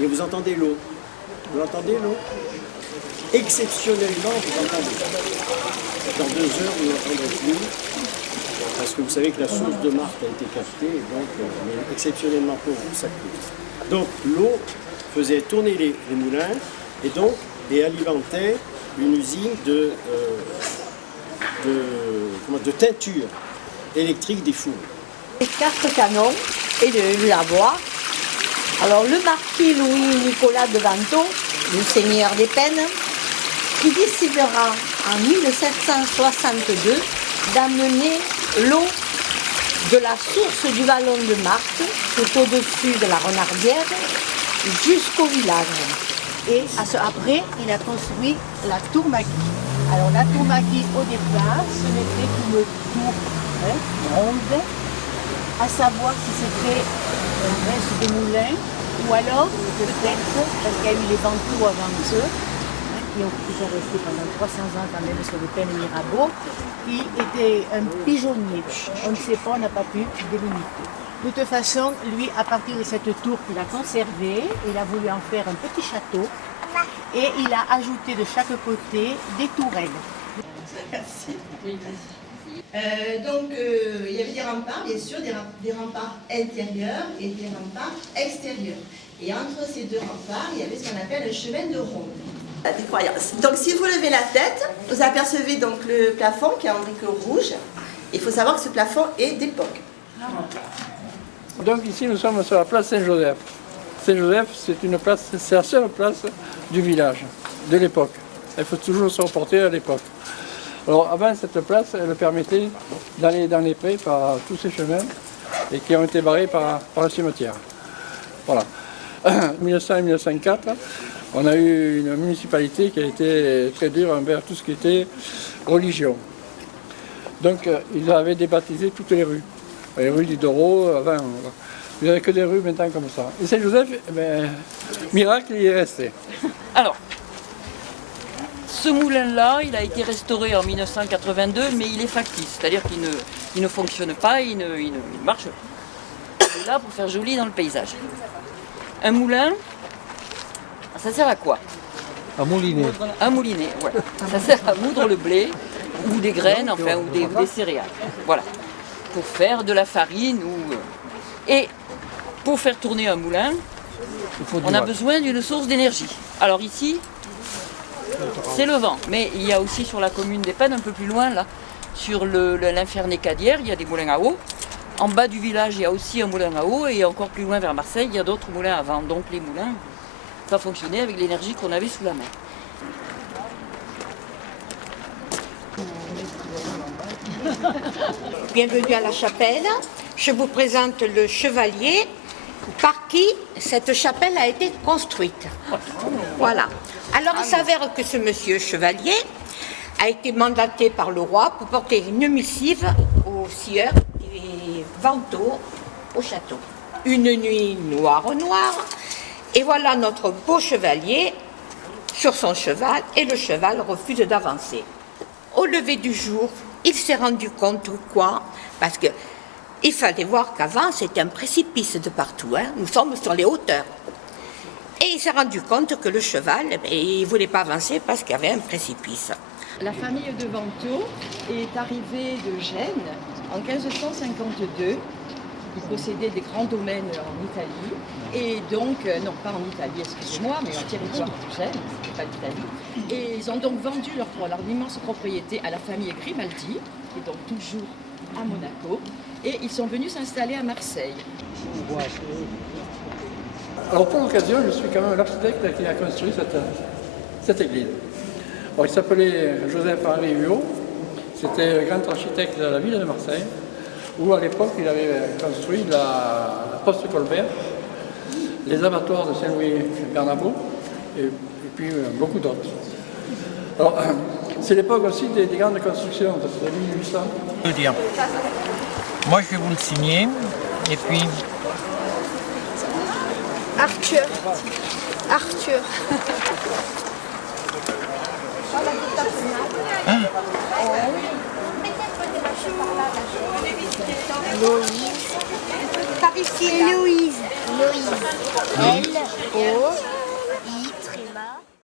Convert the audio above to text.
et vous entendez l'eau. Vous entendez l'eau? Exceptionnellement, vous entendez. Dans 2 heures, vous n'entendrez plus. Parce que vous savez que la source de Marthe a été captée, et donc, mais exceptionnellement pour vous, ça coule. Donc l'eau faisait tourner les moulins et alimentait une usine de teinture électrique des fours. Les 4 canons et le lavoir. Alors le marquis Louis-Nicolas de Vento, le seigneur des Peines, qui décidera en 1762 d'amener l'eau de la source du vallon de Marthe, tout au-dessus de la Renardière, jusqu'au village. Et après, il a construit la tour Maquis. Alors la tour Maquis, au départ, ce n'était qu'une tour ronde, à savoir si c'était un reste de moulin, ou alors peut-être, parce qu'il y a eu les Vantaux avant eux, qui sont restés pendant 300 ans quand même sur le Peine et Mirabeau, qui était un pigeonnier. On ne sait pas, on n'a pas pu délimiter. De toute façon, lui, à partir de cette tour qu'il a conservée, il a voulu en faire un petit château et il a ajouté de chaque côté des tourelles. Merci. Oui, donc, il y avait des remparts, bien sûr, des remparts intérieurs et des remparts extérieurs. Et entre ces 2 remparts, il y avait ce qu'on appelle le chemin de ronde. Des croyances. Donc, si vous levez la tête, vous apercevez donc le plafond qui est en briques rouges. Il faut savoir que ce plafond est d'époque. Donc ici, nous sommes sur la place Saint-Joseph. Saint-Joseph, c'est la seule place du village, de l'époque. Il faut toujours se reporter à l'époque. Alors avant, cette place, elle permettait d'aller dans les prés par tous ces chemins et qui ont été barrés par le cimetière. Voilà. En 1900 et 1904, on a eu une municipalité qui a été très dure envers tout ce qui était religion. Donc ils avaient débaptisé toutes les rues. Les rues du Douro, avant, il n'y avait que des rues maintenant comme ça. Et Saint-Joseph, miracle, il est resté. Alors, ce moulin-là, il a été restauré en 1982, mais il est factice, c'est-à-dire qu'il ne fonctionne pas, il ne marche pas. Il est là pour faire joli dans le paysage. Un moulin, ça sert à quoi? À mouliner. Un moulinet, voilà. Ça sert à moudre le blé, ou des graines, enfin, ou des céréales. Voilà. Pour faire de la farine et pour faire tourner un moulin, on a besoin d'une source d'énergie. Alors ici, c'est le vent, mais il y a aussi sur la commune des Peines, un peu plus loin, là, sur l'Infernet-Cadière, il y a des moulins à eau. En bas du village, il y a aussi un moulin à eau, et encore plus loin vers Marseille, il y a d'autres moulins à vent. Donc les moulins, ça fonctionnait avec l'énergie qu'on avait sous la main. Bienvenue à la chapelle. Je vous présente le chevalier par qui cette chapelle a été construite. Voilà. Alors il s'avère que ce monsieur chevalier a été mandaté par le roi pour porter une missive au sieur des Vantaux au château. Une nuit noire, et voilà notre beau chevalier sur son cheval, et le cheval refuse d'avancer. Au lever du jour, il s'est rendu compte quoi? Parce qu'il fallait voir qu'avant, c'était un précipice de partout. Hein. Nous sommes sur les hauteurs. Et il s'est rendu compte que le cheval, il ne voulait pas avancer parce qu'il y avait un précipice. La famille de Vantaux est arrivée de Gênes en 1552. Ils possédaient des grands domaines en Italie. Et donc, non pas en Italie, excusez-moi, mais en territoire de Gênes, c'était pas l'Italie. Et ils ont donc vendu leur immense propriété à la famille Grimaldi, qui est donc toujours à Monaco. Et ils sont venus s'installer à Marseille. Alors pour l'occasion, je suis quand même l'architecte qui a construit cette église. Alors, il s'appelait Joseph-Henri Huot, c'était le grand architecte de la ville de Marseille, où à l'époque il avait construit la poste Colbert, les abattoirs de Saint-Louis-Bernabo et puis beaucoup d'autres. Alors c'est l'époque aussi des grandes constructions, c'est 1800. Je veux dire, moi je vais vous le signer et puis... Arthur. Hein? Loïse. Par ici, Louise.